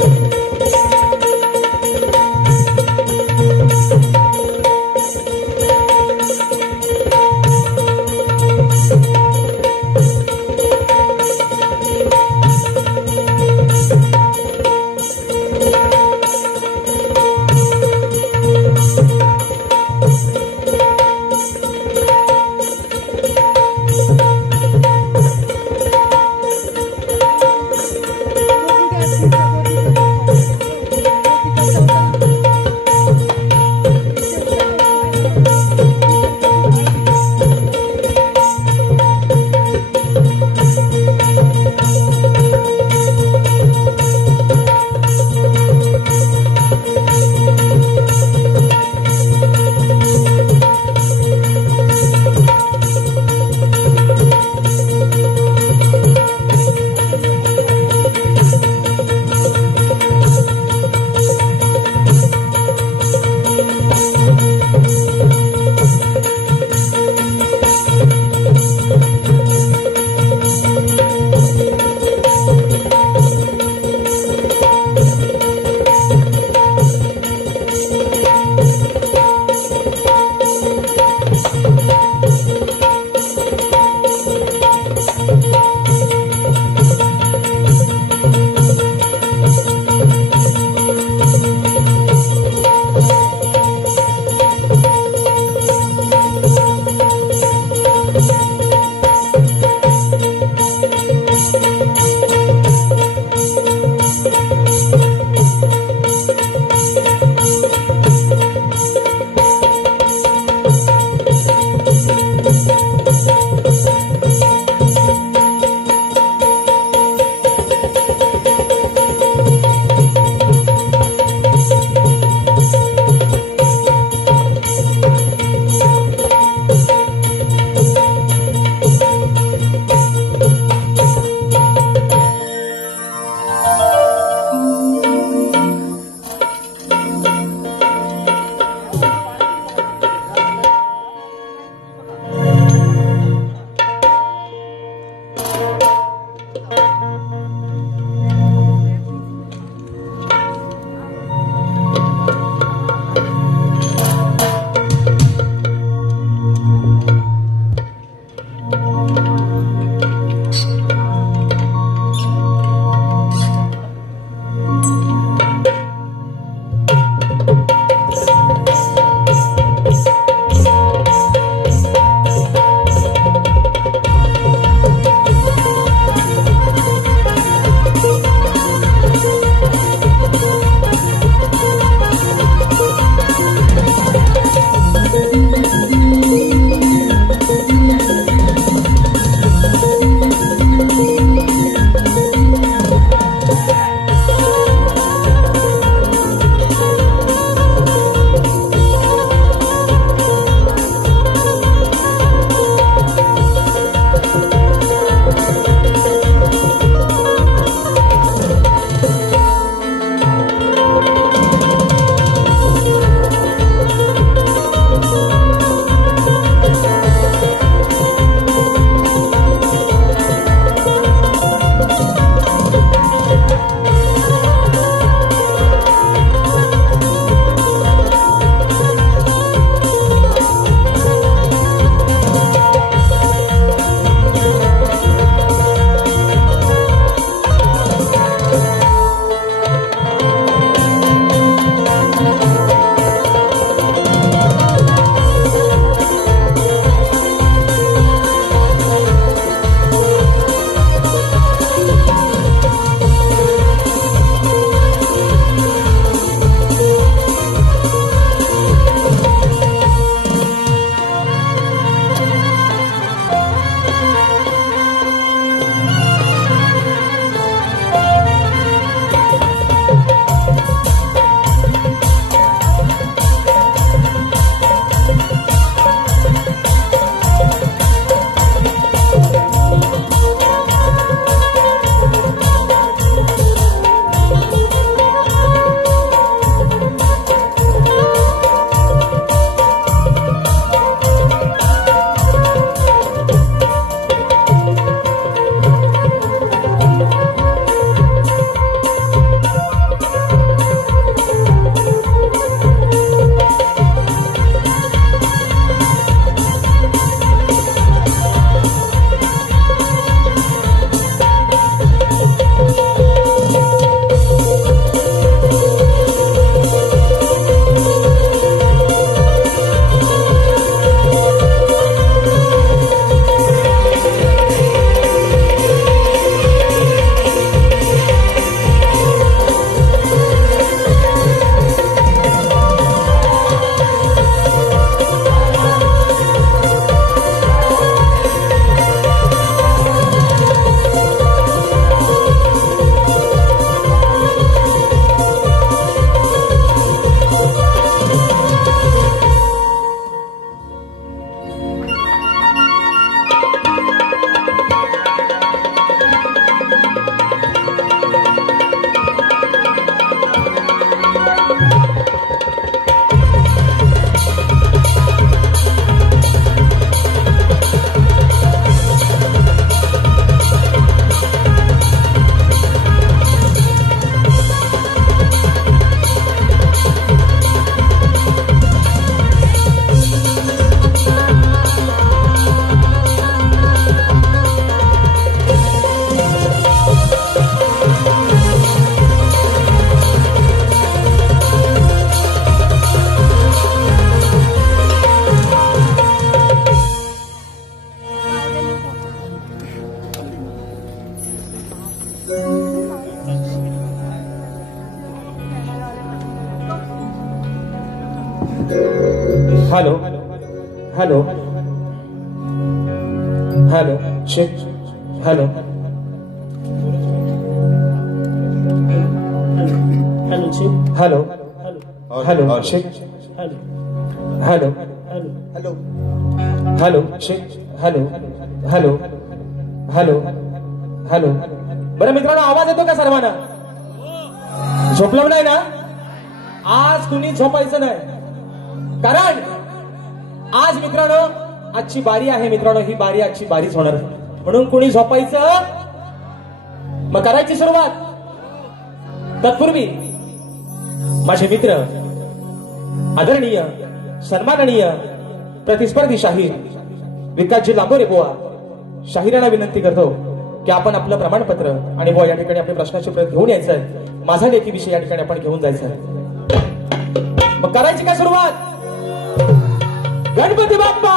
Gracias. Hello hello hello check hello hello check hello hello check hello hello hello check hello hello hello hello. बरं मित्रांनो, आवाज येतो का सर्वांना? झोपलं नाही ना? आज कुणी झोपायचं नाही, कारण आज मित्रांनो आजची बारी आहे. मित्रांनो ही बारी आजची बारीच होणार, म्हणून कुणी झोपायचं. मग करायची सुरुवात. तत्पूर्वी माझे मित्र आदरणीय सन्माननीय प्रतिस्पर्धी शाहीर विकासजी लांबोरे बुवा शाहिरांना विनंती करतो की आपण आपलं प्रमाणपत्र आणि बुवा या ठिकाणी आपल्या प्रश्नाची प्रत घेऊन यायचंय. माझा लेखी विषय या ठिकाणी आपण घेऊन जायचंय. मग करायची का सुरुवात? गणपती बाप्पा.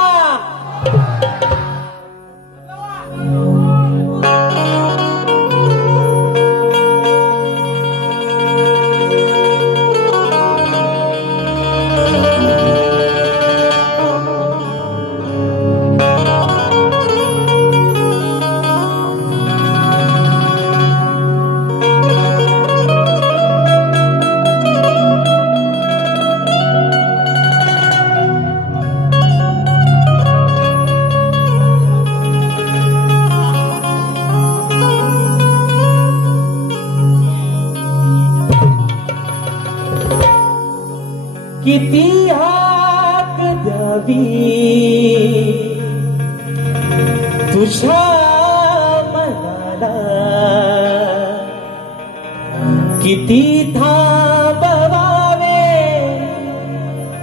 किती हाक द्यावी तुझ्या मनाला, किती थांबवावे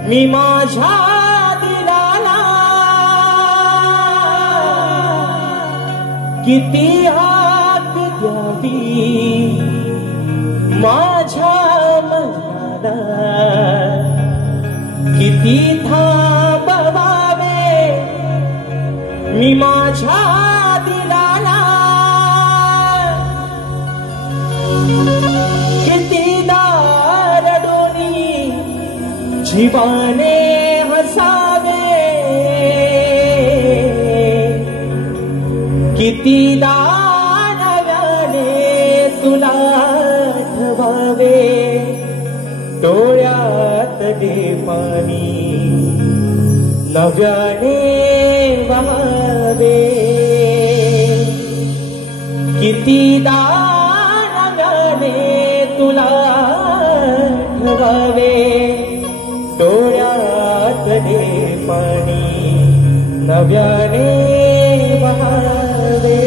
मी माझ्या दिलाला, किती हाक द्यावी माझ्या मनाला, किती थांबवावे मी माझ्या दिलाला, किती दारडोनी जीवाने हसावे, किती दानव्याने तुला ठवावे, डोळ्यात पाणी नव्याने वाहावे, कितीदा नव्याने तुला ठवावे, डोळ्यात पाणी नव्याने वाहावे.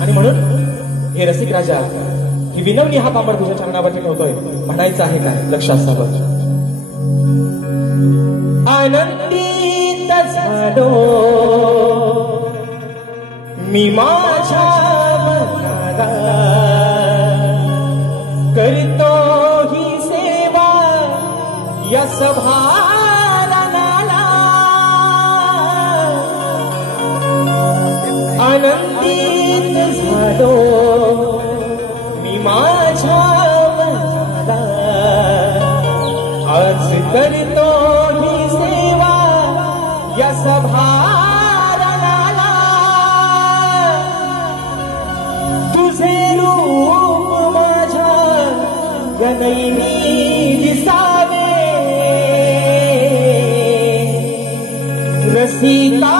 आणि म्हणून हे रसिक राजा ही विनवणी हा पामर तुझ्या चरणावरती ठेवतोय. म्हणायचं आहे काय? लक्ष असावं. आनंदित झालो मी माझ्या मनाला, करतो ही सेवा या सभारणाला, आनंदित झालो माझ्या मनाला, आज करतो ही सेवा या सभारणाला, तुझे रूप माझ्या गणैनी दिसावे, रसिका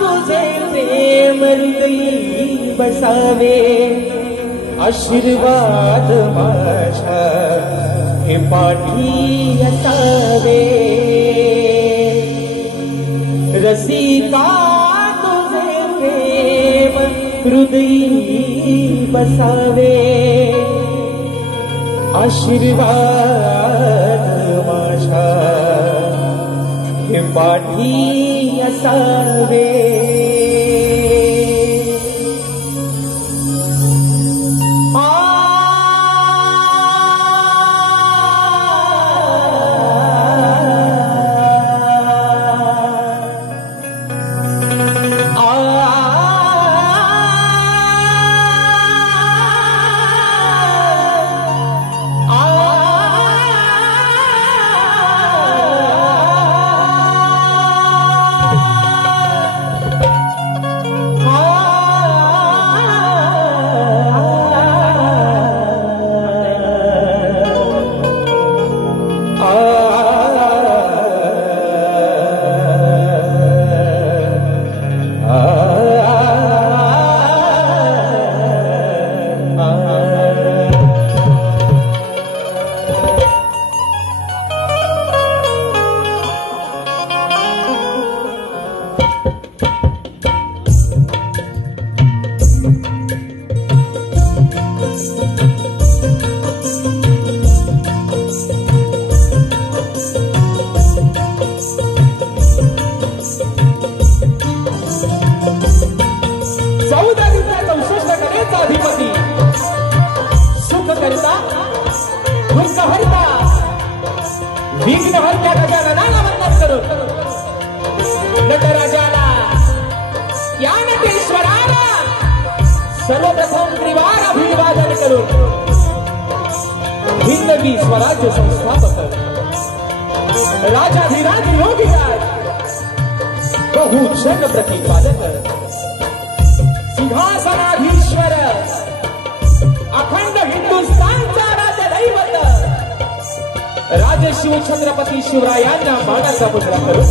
तुझे प्रेम हृदयी बसावे, आशीर्वाद माझ्या हे पाठी असावे, रसिका तुझे प्रेम हृदयी बसावे, आशीर्वाद माझ्या हे पाठी असावे. अधिपती सुख करता दुःख हरता विघ्न हरता गजाननाला वंदन करून नटराजाला या नटेश्वराला सर्वप्रथम त्रिवार अभिवादन करून हिंदवी स्वराज्य संस्थापक राजाधिराज योगीराज बहुजन प्रतिपादक सिंहासनाधीश्वर अखंड हिंदुस्थानचा राजदैवत राजशिव छत्रपती शिवरायांना मानाचा मुजरा करून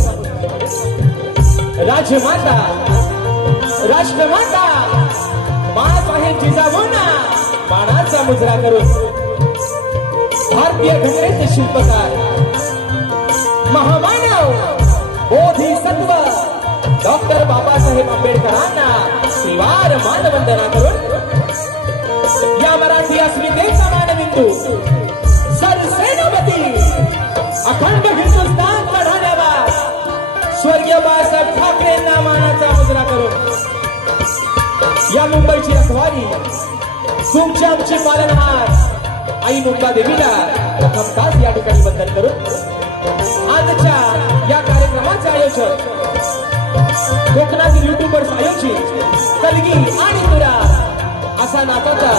राजमाता राष्ट्रमाता बाळासाहेब जिजाऊंना मानाचा मुजरा करून भारतीय घटनेचे शिल्पकार महामानव बोधिसत्व डॉक्टर बाबासाहेब आंबेडकरांना त्रिवार मानवंदना करून या मराठी अस्मितेचा मानबिंदू सरसेनापती अखंड हिंदुस्थान लढवणारा स्वर्गीय बाळासाहेब ठाकरेंना मानाचा मुजरा करून या मुंबईची रखवारी तुमची आमची पालनहार आई मुंबा देवीला प्रथम तास या ठिकाणी वंदन करून आजच्या या कार्यक्रमाचे आयोजक कोकणातील युट्यूबर्स आयोजित कलगी आणि तुरा असा नाताचा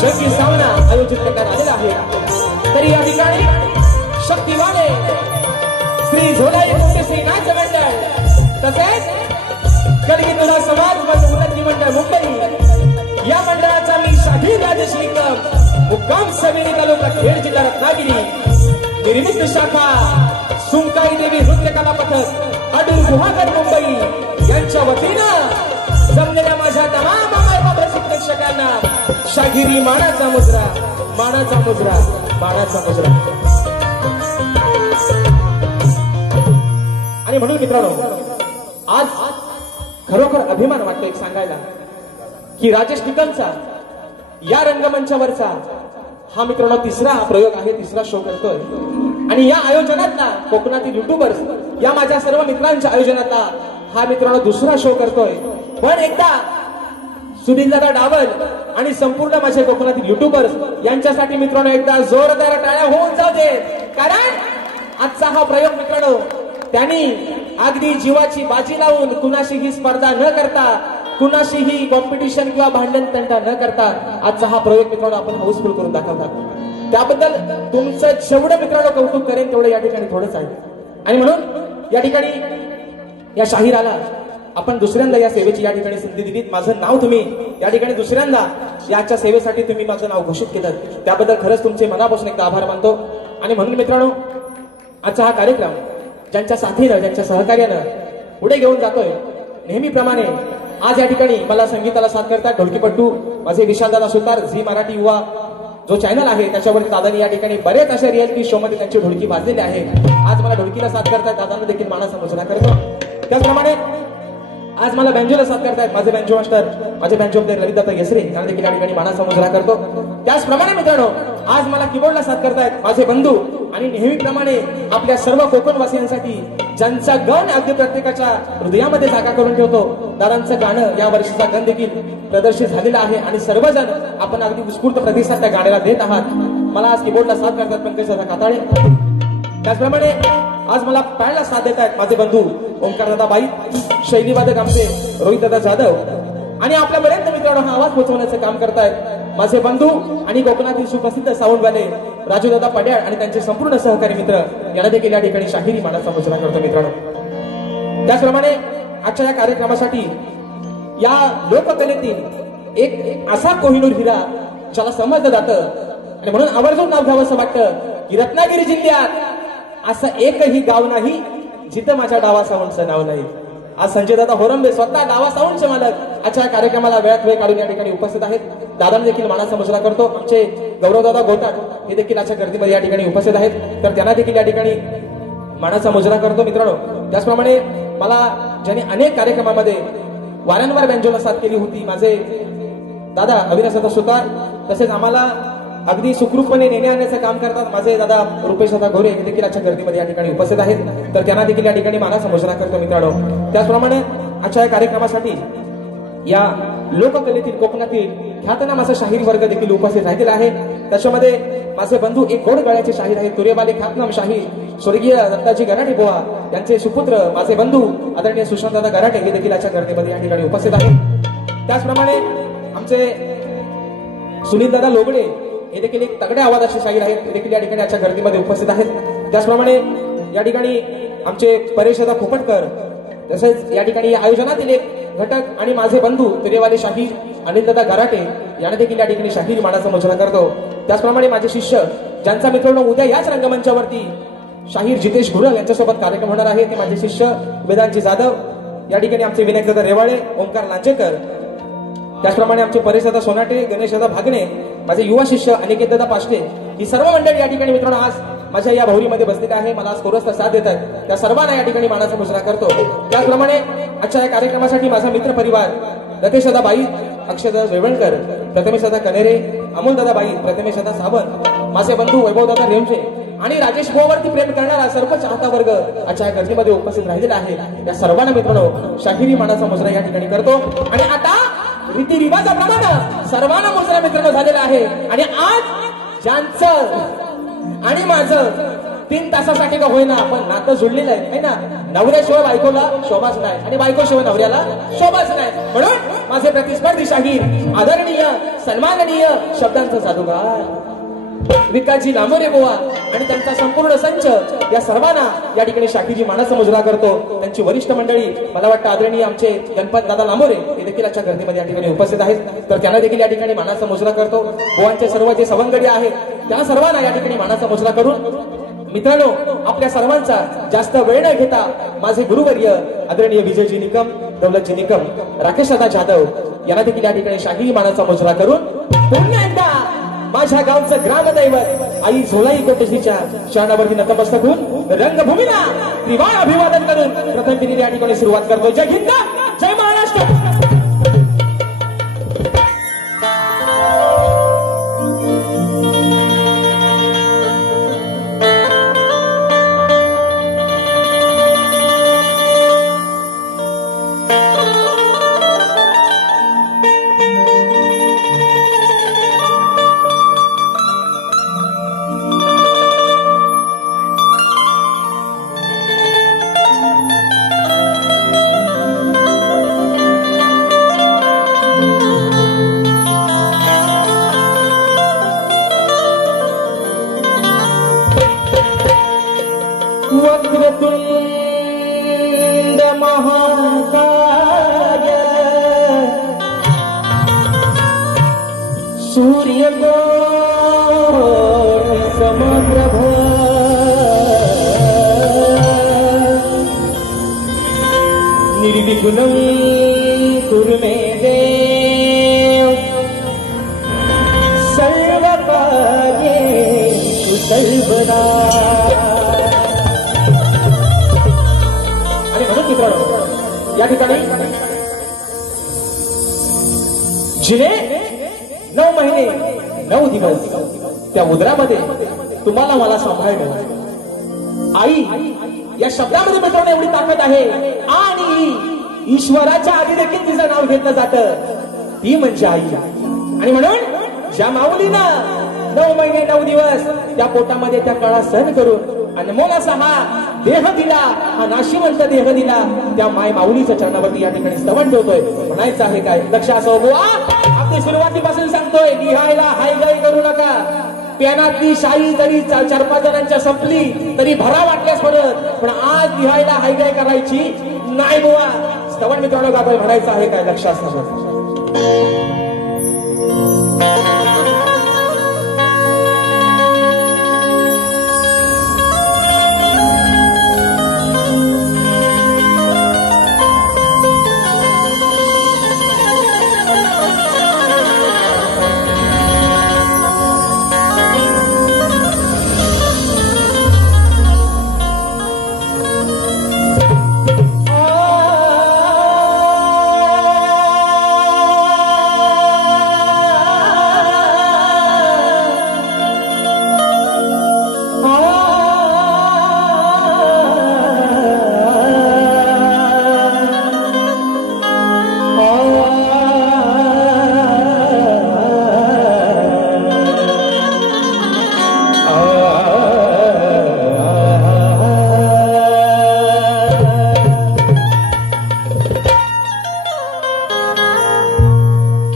जंगी सामना आयोजित करण्यात आलेला आहे। तरी या ठिकाणी शक्तिवाले श्री झोलाई मोठे नाच मंडळ तसेच कलगी तुरा समाज उन्नती मंडळ मुंबई या मंडळाचा मी शाहीर राजश्री मुक्काम समिती तालुका खेड जिल्हा रत्नागिरी निर्मित शाखा सुंकाई देवी नृत्य कला पथक अडूर गुहागर मुंबई यांच्या वतीनं जमलेल्या माझ्या तमाम प्रेक्षकांना शाहिरी मानाचा मुजरा मानाचा मुजरा मानाचा मुजरा। आणि म्हणून मित्रांनो आज खरोखर अभिमान वाटतो एक सांगायला की राजेश टिकलचा या रंगमंचावरचा हा मित्रांनो तिसरा प्रयोग आहे, तिसरा शो करतोय आणि या आयोजनातला कोकणातील युट्यूबर्स या माझ्या सर्व मित्रांच्या आयोजनातला हा मित्रांनो दुसरा शो करतोय। पण एकदा सुनीलदादा डावल आणि संपूर्ण माझे कोकणातील युट्यूबर्स यांच्यासाठी मित्रांनो एकदा जोरदार टाळ्या होऊन जाऊ दे, कारण आजचा हा प्रयोग मित्रांनो त्यांनी अगदी जीवाची बाजी लावून कुणाशीही स्पर्धा न करता कुणाशीही कॉम्पिटिशन किंवा भांडण तंटा न करता आजचा हा प्रयोग मित्रांनो आपण हाऊसफुल करून दाखवतात। त्याबद्दल तुमचं जेवढं मित्रांनो कौतुक करेन तेवढं या ठिकाणी थोडंच आहे। आणि म्हणून या ठिकाणी या शाहिराला आपण दुसऱ्यांदा या सेवेची या ठिकाणी संधी दिलीत। माझं नाव तुम्ही या ठिकाणी दुसऱ्यांदा याच्या सेवेसाठी तुम्ही माझं नाव घोषित केलं, त्याबद्दल खरंच तुमचे मनापासून एकदा आभार मानतो। आणि म्हणून मित्रांनो आजचा हा कार्यक्रम ज्यांच्या साथीनं ज्यांच्या सहकार्यानं पुढे घेऊन जातोय नेहमीप्रमाणे आज या ठिकाणी मला संगीताला साथ करतात ढोलकीपट्टू माझे विशालदादा सुतार झी मराठी युवा जो चॅनल आहे त्याच्यावरती दादांनी या ठिकाणी बरेच अशा रियालिटी शो मध्ये त्यांची ढोलकी वाजलेली आहे। आज मला ढोलकीला साथ करतात, दादांना देखील मानाचा मुजरा करतो। त्याचप्रमाणे आज मला बँजोला साथ करतायत माझे बँजो मास्टर माझे बँजो प्लेयर रविदादा येसरे यांना देखील या ठिकाणी मानाचा मुजरा करतो। त्याचप्रमाणे मित्रांनो आज मला कीबोर्डला साथ करतायत माझे बंधू आणि नेहमीप्रमाणे आपल्या सर्व कोकणवासियांसाठी ज्यांचा गण अगदी प्रत्येकाच्या हृदयामध्ये जागा करून ठेवतो दादांचं गाणं या वर्षीचा गण देखील प्रदर्शित झालेला आहे आणि सर्वजण आपण अगदी उत्स्फूर्त प्रतिसाद त्या गाण्याला देत आहात। मला आज कीबोर्डला साथ करतात पंकजदादा काताळे, त्याचप्रमाणे आज मला पॅडला साथ देत आहेत माझे बंधू ओंकारदादा बाई, शैलीवादक आमचे रोहितदादा जाधव आणि आपल्यापर्यंत मित्रांनो हा आवाज पोहोचवण्याचं काम करतायत माझे बंधू आणि कोकणातील सुप्रसिद्ध साऊंडवाले राजूदादा पड्याळ आणि त्यांचे संपूर्ण सहकारी मित्र यांना देखील या ठिकाणी शाहिरी मानाचा मुजरा करतो मित्रांनो। त्याचप्रमाणे आजच्या या कार्यक्रमासाठी या लोककलेतील एक असा कोहिनूर हिरा ज्याला समजलं जातं आणि म्हणून आवर्जून नाव घ्यावं असं वाटतं की रत्नागिरी जिल्ह्यात असं एकही गाव नाही जिथं माझ्या डावा साऊंडचं नाव नाही। आज संजय दादा होरंबे स्वतः डावा साऊंडचे मालक आजच्या कार्यक्रमाला वेळात वेळ काढून या ठिकाणी उपस्थित आहेत। दादांना देखील मानाचा मुजरा करतो। आमचे गौरवदादा गोटाट हे देखील आजच्या गर्दीमध्ये या ठिकाणी उपस्थित आहेत, तर त्यांना देखील या ठिकाणी मानाचा मुजरा करतो मित्रांनो। त्याचप्रमाणे मला ज्यांनी अनेक कार्यक्रमामध्ये वारंवार बँजोला साथ केली होती माझे दादा अविनाशदादा सुतार, तसेच आम्हाला अगदी सुखरूपपणे नेणे आणण्याचं काम करतात माझे दादा रुपेश दादा गोरे हे देखील आजच्या गर्दीमध्ये या ठिकाणी उपस्थित आहेत, तर त्यांना देखील या ठिकाणी मानाचा मुजरा करतो मित्रांनो। त्याचप्रमाणे आजच्या या कार्यक्रमासाठी या लोककलेतील कोकणातील ख्यातनाम असा शाहीर वर्ग देखील उपस्थित राहिलेला आहे. त्याच्यामध्ये माझे बंधू एक गोड गळ्याचे शाहीर आहेत, तुरेवाले ख्यातनाम शाहीर स्वर्गीय दत्ताजी गराटे बुवा यांचे सुपुत्र माझे बंधू आदरणीय सुशांतदादा गराटे हे देखील आजच्या गर्दीमध्ये या ठिकाणी उपस्थित आहेत. त्याचप्रमाणे आमचे सुनीलदादा लोगडे हे देखील एक तगड्या आवाजाचे शाहीर आहेत, ते देखील या ठिकाणी आजच्या गर्दीमध्ये उपस्थित आहेत. त्याचप्रमाणे या ठिकाणी आमचे परेशदा खोपटकर, तसेच या ठिकाणी या आयोजनातील एक घटक आणि माझे बंधू तुरेवाले शाहीर अनिलदादा गराटे यांना देखील या ठिकाणी शाहीर मानाचा मुजरा करतो. त्याचप्रमाणे माझे शिष्य ज्यांचा मित्रांनो उद्या याच रंगमंचावरती शाहीर जितेश गुरव यांच्यासोबत कार्यक्रम होणार आहे, ते माझे शिष्य वेदांची जाधव, या ठिकाणी आमचे विनायकदादा रेवाळे, ओंकार लांजेकर, त्याचप्रमाणे आमचे परेशदादा सोनाटे, गणेशदादा भागणे, माझे युवा शिष्य अनिकेतदादा पाष्टे, ही सर्व मंडळी या ठिकाणी मित्रांनो आज माझ्या या भौरीमध्ये बसलेले आहे. मला आज कोरसला साथ देत आहेत, त्या सर्वांना या ठिकाणी मानाचा मुजरा करतो. त्याचप्रमाणे आजच्या या कार्यक्रमासाठी माझा मित्र परिवार रतेशदादा बाई, अक्षयदादा वेवणकर, प्रथमेशदादा कनेरे, अमोलदादा बाई, प्रथमेशदादा सावंत, माझे बंधू वैभवदादा रेमचे आणि राजेश भाऊवरती प्रेम करणारा सर्व चाहता वर्ग आजच्या गर्दीमध्ये उपस्थित राहिलेला आहे. या सर्वांना मित्रांनो शाहिरी मानाचा मुजरा या ठिकाणी करतो. आणि आता रीतिरिवाजाप्रमाणे सर्वांना मुजरा मित्रांनो झालेला आहे. आणि आज ज्यांचं आणि माझं 3 तासासाठी का होईना पण नातं जुळलेलं आहे ना, नवऱ्याशिवाय बायकोला शोभाच नाही आणि बायकोशिवाय नवऱ्याला शोभाच नाही. म्हणून माझे प्रतिस्पर्धी शाहीर आदरणीय सन्माननीय शब्दांचा जादूगार विकासजी लांबोरे बुवा आणि त्यांचा संपूर्ण संच या सर्वांना या ठिकाणी शाहीरी मानाचा मुजरा करतो. त्यांची वरिष्ठ मंडळी मला वाटतं आदरणीय आमचे गणपत दादा लांबोरे हे देखील आजच्या गर्दीमध्ये या ठिकाणी उपस्थित आहेत, तर त्यांना देखील या ठिकाणी मानाचा मुजरा करतो. बुवांचे सर्व जे सवंगडी आहेत त्या सर्वांना या ठिकाणी मानाचा मुजरा करून मित्रांनो आपल्या सर्वांचा जास्त वेळ न घेता माझे गुरुवर्य आदरणीय विजयजी निकम, दौलतजी निकम, राकेशदादा जाधव यांना देखील या ठिकाणी शाहीरी मानाचा मुजरा करून पुन्हा एकदा माझ्या गावचं ग्रामदैवत आई झोलाई कोटेशीच्या शरणावरती नतमस्तक होऊन रंगभूमीला त्रिवार अभिवादन करून प्रथम दिनी या ठिकाणी सुरुवात करतो. जय हिंद, जय महाराष्ट्र. वक्रतुंड महाकाय सूर्यकोटि समप्रभ निर्विघ्नं कुरु मे देव सर्वकार्येषु सर्वदा. या ठिकाणी जिने 9 महिने 9 दिवस त्या उदरामध्ये तुम्हाला मला सांभाळलं. आई या शब्दामध्ये मित्रांनो एवढी ताकद आहे आणि ईश्वराच्या आधी देखील तिचं नाव घेतलं जातं, ती म्हणजे आई. आणि म्हणून ज्या माऊलीनं 9 महिने 9 दिवस त्या पोटामध्ये त्या काळा सहन करून अनमोल असा हा देह दिला, हा नाशिवंत देह दिला, त्या माय माऊलीच्या चरणावरती या ठिकाणी स्तवन ठेवतोय. म्हणायचं आहे काय लक्ष असो बुवा, आपली सुरुवातीपासून सांगतोय लिहायला हायगाई करू नका. प्यानातली शाई जरी 4-5 जणांच्या संपली तरी भरा वाटल्यास परत, पण आज लिहायला हायगाई करायची नाही बुवा. स्तवन मित्रांनो गातोय, म्हणायचं आहे काय लक्ष असो.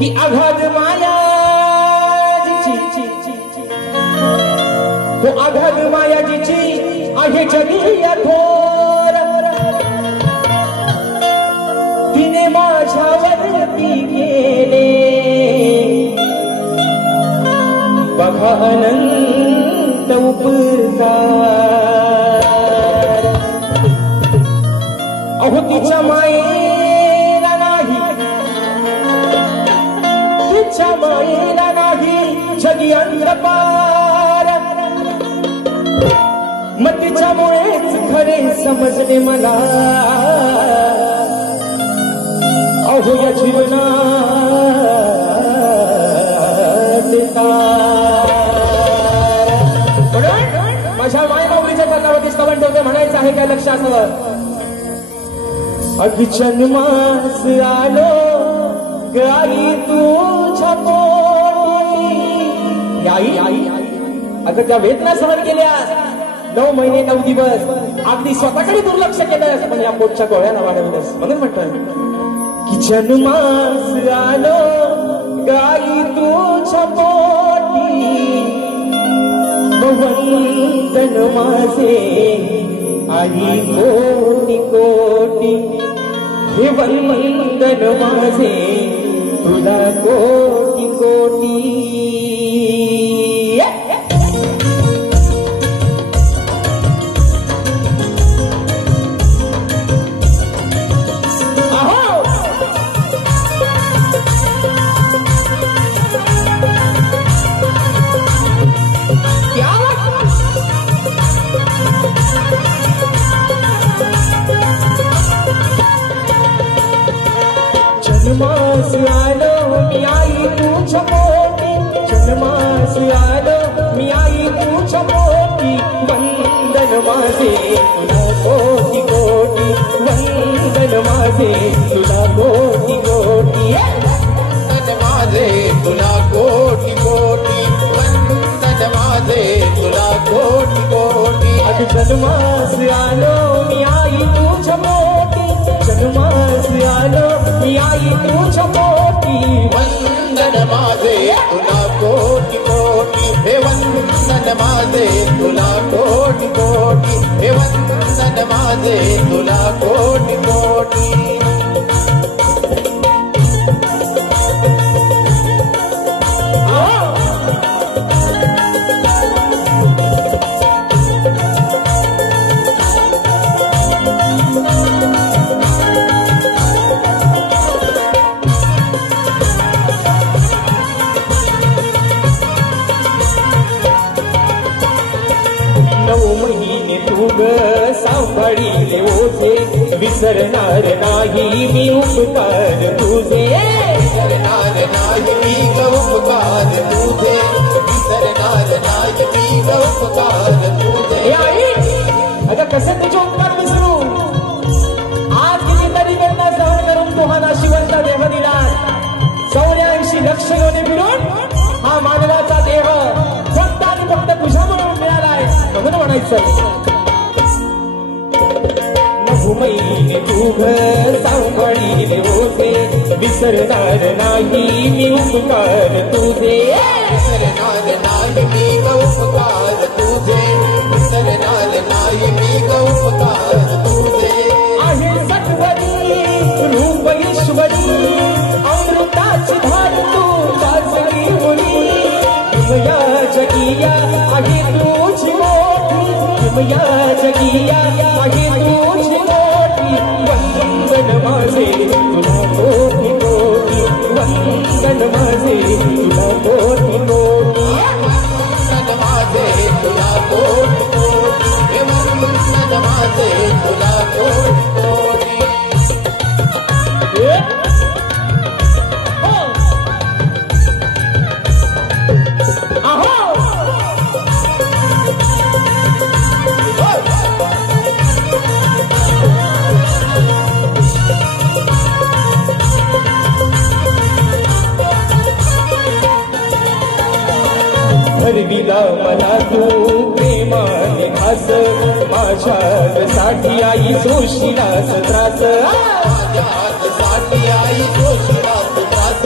की आघात मायाजीची तो आघात मायाजीची आहे जगी थोर तिने माझ्यावरती केले बघा अनंत उपकार अहो तिच्या मायेला नाही तिच्या मायेला नाही जगी अंतपार मग तिच्यामुळेच खरे समजले मला अहो या जीवनात माझ्या मायमाऊलीच्या कानावरती स्तवन ठेवते म्हणायचं आहे काय लक्षात अगदी जन्मास आलो गाई तुझ्या पोटी आई अगं त्या वेदना सहन केल्या 9 महिने 9 दिवस अगदी स्वतःकडे दुर्लक्ष केलं पण या पोटच्या गोळ्याला वाढवलंस म्हणून म्हणतोय की जन्मास आलो गाई तुझ्या पोटी वंदन माझे आई कोटी कोटी हे वंदन माझे तुला कोटी कोटी जन्मास आलो मी आई तुझ्या पोटी जन्मास आलो मी आई तुझ्या पोटी वंदन माझे तुला कोटी कोटी वंदन माझे तुला कोटी कोटी वंदन माझे तुला कोटी कोटी वंदन माझे तुला कोटी कोटी अग जन्मास आलो मी आई तुझ्या पोटी जन्मास आलो मी आई तुझ्या पोटी वंदन माझे तुला कोटी कोटी हे वंदन माझे तुला कोटी कोटी हे वंदन माझे तुला कोटी कोटी सांभाळीले ओझे विसरणार नाही मी उपकार तुझे विसरणार नाही मी उपकार तुझे विसरणार नाही मी उपकार तुझे आता कसे तुझे उपकार विसरू आज कितीतरी वेदना सहन करून तुम्हाला शिवंत देह दिला 84 लक्ष योनी फिरून हा मानवाचा देह फक्त आणि फक्त तुझ्यामुळे मिळालाय म्हणून म्हणायचं मैने तुघ सांभाळीले ओझे विसरणार नाही मी उपकार तुझे विसरणार नाही मी उपकार तुझे विसरणार नाही मी उपकार तुझे आहे सत्वरी रूप ईश्वरी अमृताची धार तू वाचली मुली किमया जगिया आहे तुझी मोठी किमया जगिया आहे तुझी वंदन माझे तुला कोटी कोटी वंदन माझे तुला कोटी कोटी वंदन माझे तुला कोटी कोटी हे वंदन माझे तुला कोटी कोटी ठरविला मला तू प्रेमाने घास माझ्यासाठी आई सोशिलास त्रास माझ्यासाठी आई सोशिलास त्रास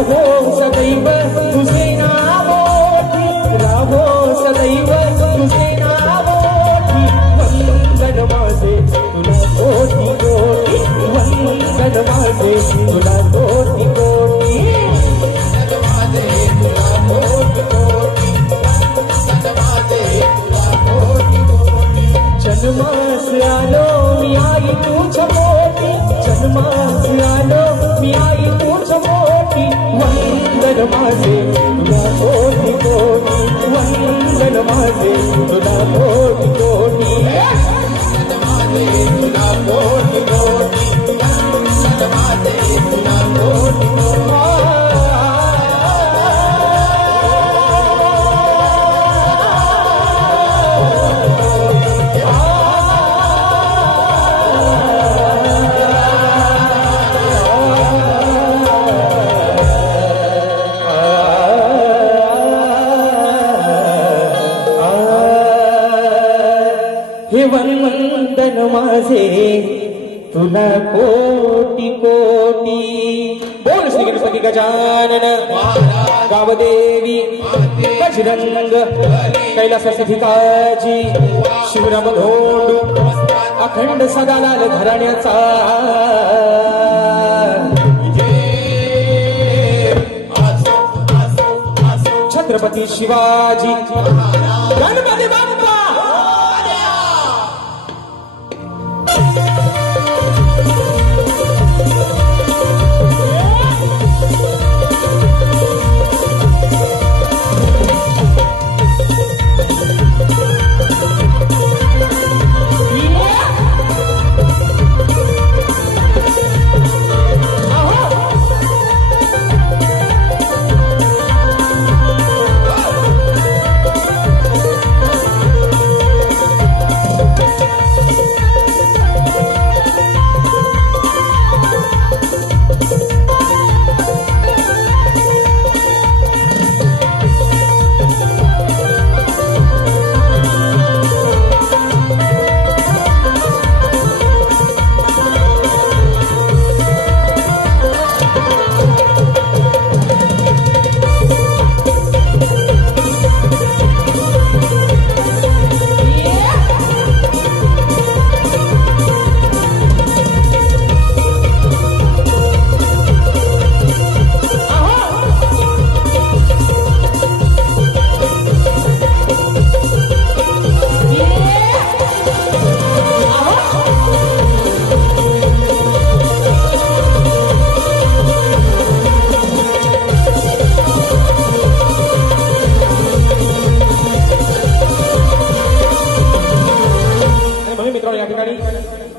राहो सदैव तुझे नावोठी, राहो सदैव तुझे नावोठी, वंदन माझे तुला कोटी कोटी, वंदन माझे तुला कोटी कोटी, वंदन माझे तुला कोटी कोटी, वंदन माझे तुला कोटी कोटी. जन्मास आलो मी आई तुझ मोठी, जन्मास आलो मी आई तुझ मोठी, वंदन माझे तुला कोटी कोटी, वंदन माझे तुला कोटी कोटी, वंदन माझे तुला कोटी कोटी, वंदन माझे तुला कोटी कोटी. हे वंदन माझे तुला कोटी कोटी. बोल श्री गणपती गजानन गावदेवी बजरंग कैलासाची शिवराम धोंडू अखंड सदालाल घराण्याचा छत्रपती शिवाजी गणपती बाप्पा.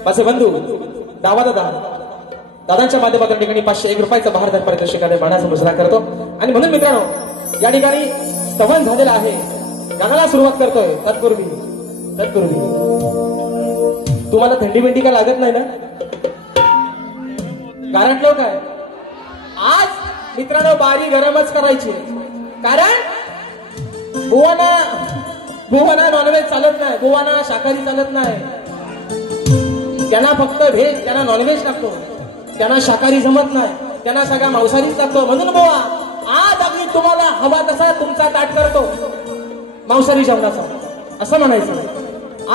माझे बंधू दावा दादांच्या माध्यमातून ठिकाणी 501 रुपयाचा बहारदार पारितोषिकाने मानाचा मुजरा करतो. आणि म्हणून मित्रांनो या ठिकाणी स्तवन झालेला आहे, गाण्याला सुरुवात करतोय. तत्पूर्वी तुम्हाला थंडी बिंडी का लागत नाही ना? गारटलो काय? आज मित्रांनो बारी गरमच करायची, कारण बुवाना नॉनव्हेज चालत नाही, बुवाना शाकाहारी चालत नाही. त्यांना फक्त व्हेज, त्यांना नॉनव्हेज लागतो, त्यांना शाकाहारी जमत नाही, त्यांना सगळा मांसाहारीच लागतो. म्हणून बुवा आज आम्ही तुम्हाला हवा तसा तुमचा ताट करतो मांसाहारी जेवणाचा, असं म्हणायचं.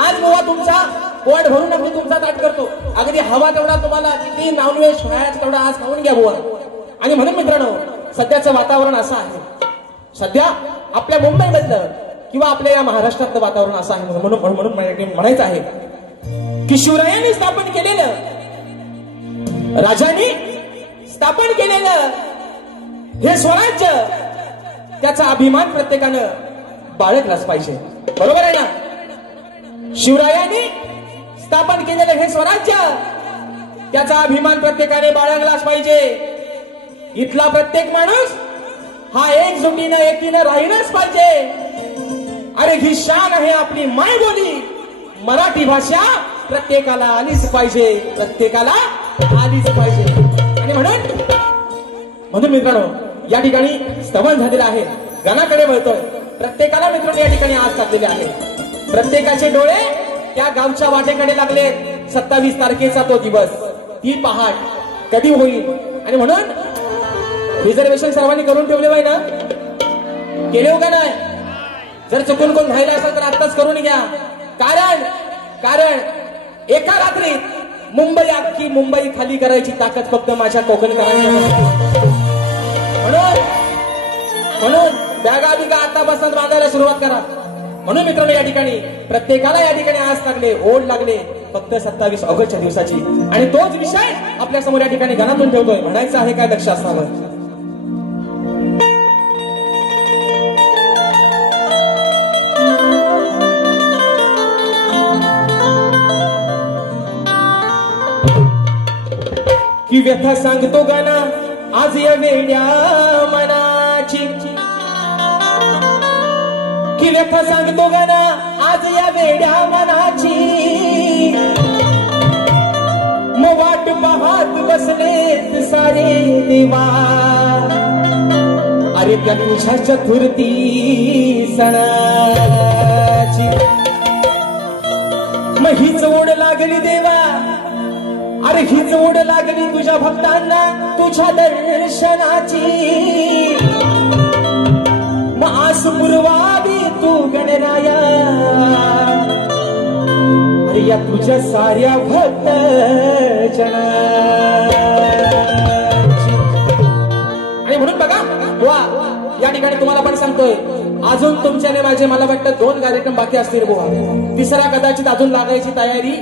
आज बुवा तुमचा पोट भरून आम्ही तुमचा ताट करतो. अगदी हवा तेवढा तुम्हाला किती नॉनव्हेज खायचं तेवढा आज खाऊन घ्या बुवा. आणि म्हणून मित्रांनो सध्याचं वातावरण असं आहे, सध्या आपल्या मुंबईमधलं किंवा आपल्या या महाराष्ट्रातलं वातावरण असं आहे. म्हणून म्हणायचं आहे की शिवरायांनी स्थापन केलेलं, राजांनी स्थापन केलेलं हे स्वराज्य, त्याचा अभिमान प्रत्येकानं बाळगलाच पाहिजे. बरोबर आहे ना? शिवरायांनी स्थापन केलेलं हे स्वराज्य, त्याचा अभिमान प्रत्येकाने बाळगलाच पाहिजे. इथला प्रत्येक माणूस हा एकजुटीनं एकीनं राहिलंच पाहिजे. अरे ही शान आहे आपली मायबोली, मराठी भाषा प्रत्येकाला आलीच पाहिजे, प्रत्येकाला आलीच पाहिजे. आणि म्हणून मित्रांनो या ठिकाणी स्तवन झालेलं आहे, गाण्याकडे वळतोय. प्रत्येकाला मित्रांनो या ठिकाणी आज साधलेले आहे. प्रत्येकाचे डोळे त्या गावच्या वाटेकडे लागले. 27 तारखेचा तो दिवस, ती पहाट कधी होईल. आणि म्हणून रिझर्वेशन सर्वांनी करून ठेवले पाहिजे ना? केले हो का नाही? जर चुकून कोण राहिला असेल तर आत्ताच करून घ्या. कारण एका रात्रीत अख्खी मुंबई खाली करायची ताकद फक्त माझ्या कोकणकरांच्या. म्हणून बॅगा बिगा आतापासून बांधायला सुरुवात करा. म्हणून मित्रांनो या ठिकाणी प्रत्येकाला या ठिकाणी आस लागले, ओढ लागले फक्त 27 ऑगस्टच्या दिवसाची. आणि तोच विषय आपल्या समोर या ठिकाणी गाण्यातून ठेवतोय. म्हणायचं आहे काय लक्ष असावं. की व्यथा सांगतो गाना आज या वेड्या मनाची. की व्यथा सांगतो गाना आज या वेड्या मनाची. मग वाट पाहत बसलेत सारे देवा. अरे त्या तुझ्या चतुर्थी सणाची. मग हीच ओढ लागली देवा. अरे हीच ओढ लागली तुझ्या भक्तांना तुझ्या दर्शनाची. मग आस पुरवावी तू गणराया. अरे या तुझ्या साऱ्या भक्त जनाची. आणि म्हणून बघा बुवा या ठिकाणी तुम्हाला पण सांगतोय अजून तुमच्याने माझे मला वाटतं 2 कार्यक्रम बाकी असतील बुवा. तिसरा कदाचित अजून लागायची तयारी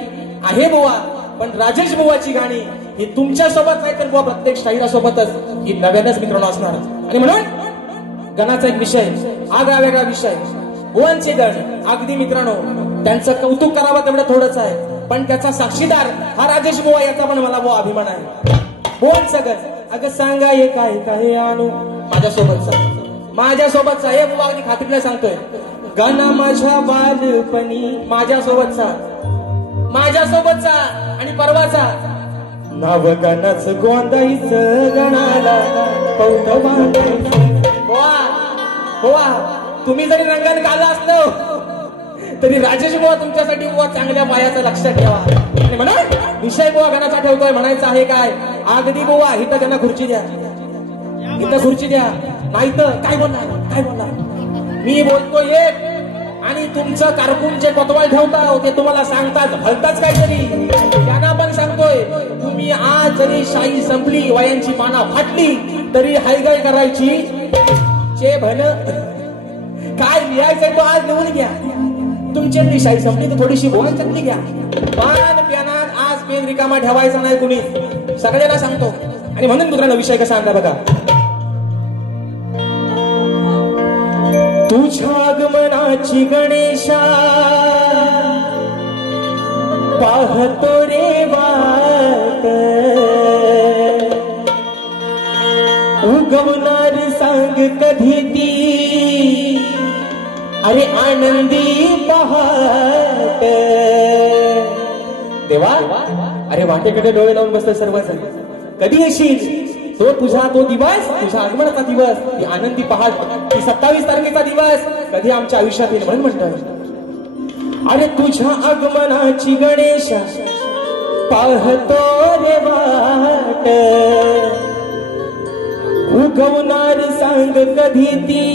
आहे बुवा. पण राजेश बुवाची गाणी ही तुमच्या सोबत नाही तर बुवा प्रत्येक शाहिरासोबतच ही नव्यानच मित्रांनो असणार. आणि म्हणून गणाचा एक विषय आगळा वेगळा विषय. बुवांचे गण अगदी मित्रांनो त्यांचं कौतुक करावं तेवढं थोडंच आहे. पण त्याचा साक्षीदार हा राजेश बुवा याचा पण मला बुवा अभिमान आहे. बुवांचं गण अगं सांगा हे काय आणू माझ्यासोबतचा हे बुवा अगदी खात्रीने सांगतोय. गाणं माझ्या बालपणी माझ्यासोबतचा आणि परवाचा. नाव गाण्याचं गोंदाईचं गणाला कौत बांधायचं. बुवा तुम्ही जरी रंगाने गाला असलो तरी राजेश बुवा तुमच्यासाठी बुवा चांगल्या पायाचं लक्षात ठेवा. आणि म्हणून विषय बुवा गणाचा ठेवतोय. म्हणायचं आहे काय अगदी बुवा इथं त्यांना खुर्ची द्या. नाही तर काय बोलणार मी बोलतोय एक आणि तुमचं कारकून जे कोतवाल ठेवता ते तुम्हाला सांगतात भलताच काहीतरी. त्यांना पण सांगतोय तुम्ही आज जरी शाही संपली वयांची पाना फाटली तरी हायगाय करायची. चे भन काय लिहायचंय तो आज लिहून घ्या. तुमची शाही संपली तर थोडीशी बोलायची चटणी घ्या. पान प्यानात आज पेन रिकामा ठेवायचा नाही कुणी सगळ्यांना सांगतो. आणि म्हणून दुसरा विषय कसा आणला बघा. तुझ्या आगमनाची गणेशा पाहतो रे वाट. उगवणार सांग कधी ती अरे आनंदी पहाट. देवा अरे वाटेकडे डोळे लावून बसतो सर्वजण. कधी येशील तो दिवस तुझ्या आगमनाचा दिवस ती आनंदी पहाट ती 27 तारखेचा दिवस कधी आमच्या आयुष्यात येईल म्हणून म्हणतात. अरे तुझ्या आगमनाची गणेशा पाहतो रे वाट. उगवणार सांग कधी ती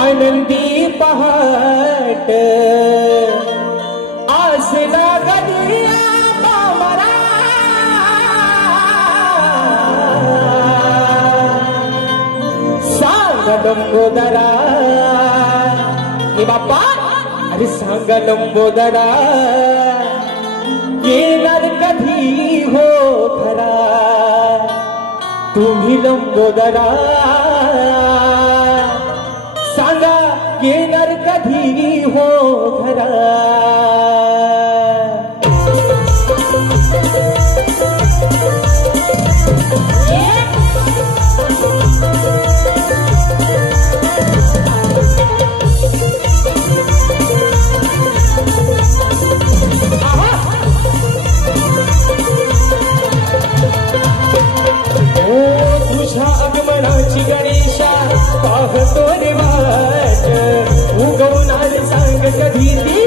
आनंदी पहाट. आस लागली लंबोदरा. हे बाप्पा अरे सांगा लंबोदरा येणार कधी हो खरा. तुम्ही लंबोदरा सांगा येणार कधी हो खरा. तुझ्या आगमनाची गणेशा पाहतो रे वाट. उगवणार सांग कधी ती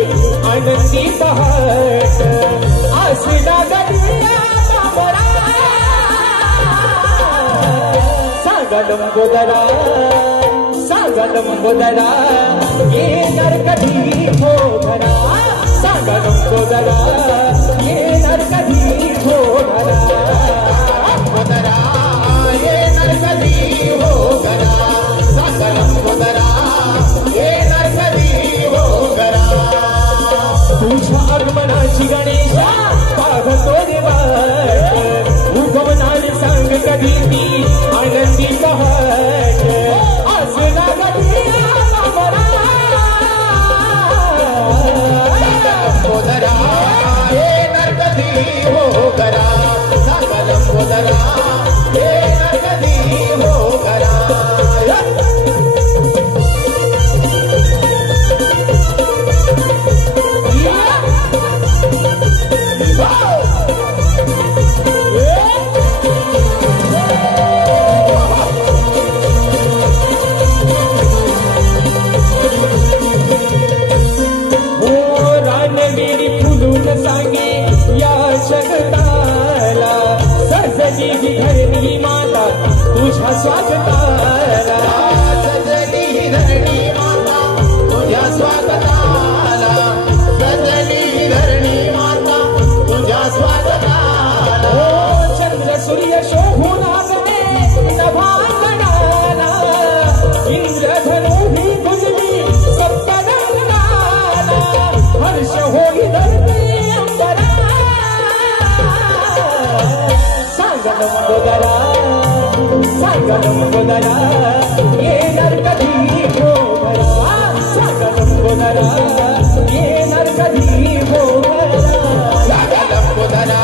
लंबोदरा सांगा लंबोदरा येणार कधी हो धरा सांगा लंबोदरा येणार कधी हो धरा लंबोदरा येणार कधी हो धरा सांगा लंबोदरा येणार कधी हो धरा तुझ्या आगमनाची गणेशा पाहतो देवाट उगमनाने सांग कधी ती आनंदी पहाट असला कधी लंबोदरा येणार कधी हो धरा सांगा लंबोदरा येणार कधी हो धरा धरणी माता तुझ्या स्वागताला सजली धरणी माता तुझ्या स्वागताला सजली धरणी माता तुझ्या स्वागताला चंद्र सूर्य शोभून लागले नभांगणाला इंद्रधनु भी गुजली सप्तगंगाला हर्ष होई धरती अंबरा सांगा लंबोदरा सांगा लंबोदरा येणार कधी हो धरा सांगा लंबोदरा येणार कधी हो सांगा लंबोदरा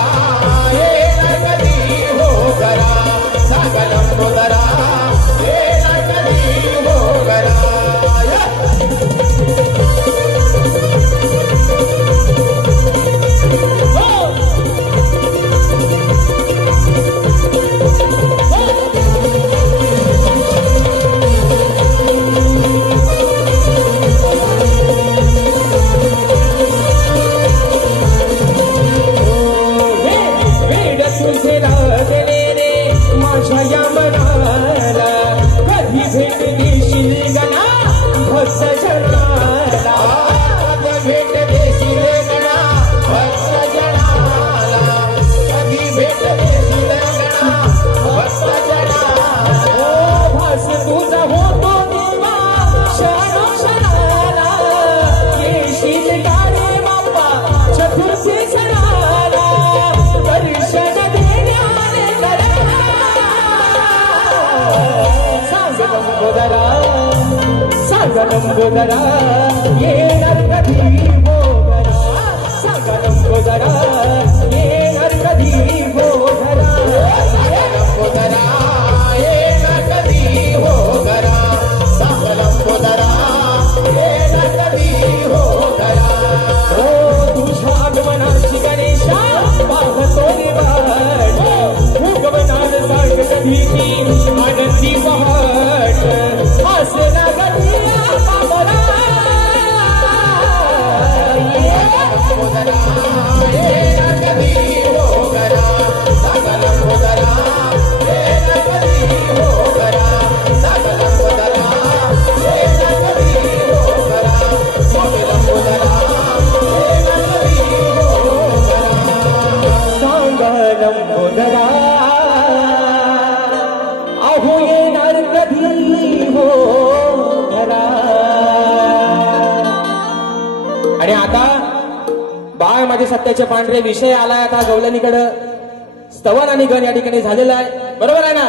येणार कधी हो धरा सांगा लंबोदरा येणार कधी हो धरा लंबोदरा येणार कधी हो धरा सांगा लंबोदरा येणार कधी हो धरा लंबोदरा येणार कधी हो धरा सांगा लंबोदरा येणार कधी हो धरा हो तुझ्या आगमनाची गणेशा पाहतो देवाट उगमनाने सांग कधी ती आनंदी पहाट असला कधी लंबोदरा अहो येणार कधी हो धरा आणि आता बाळ माझे सत्याचे पांढरे विषय आलाय आता गवलनीकडं स्तवन आणि गण या ठिकाणी झालेला आहे बरोबर आहे ना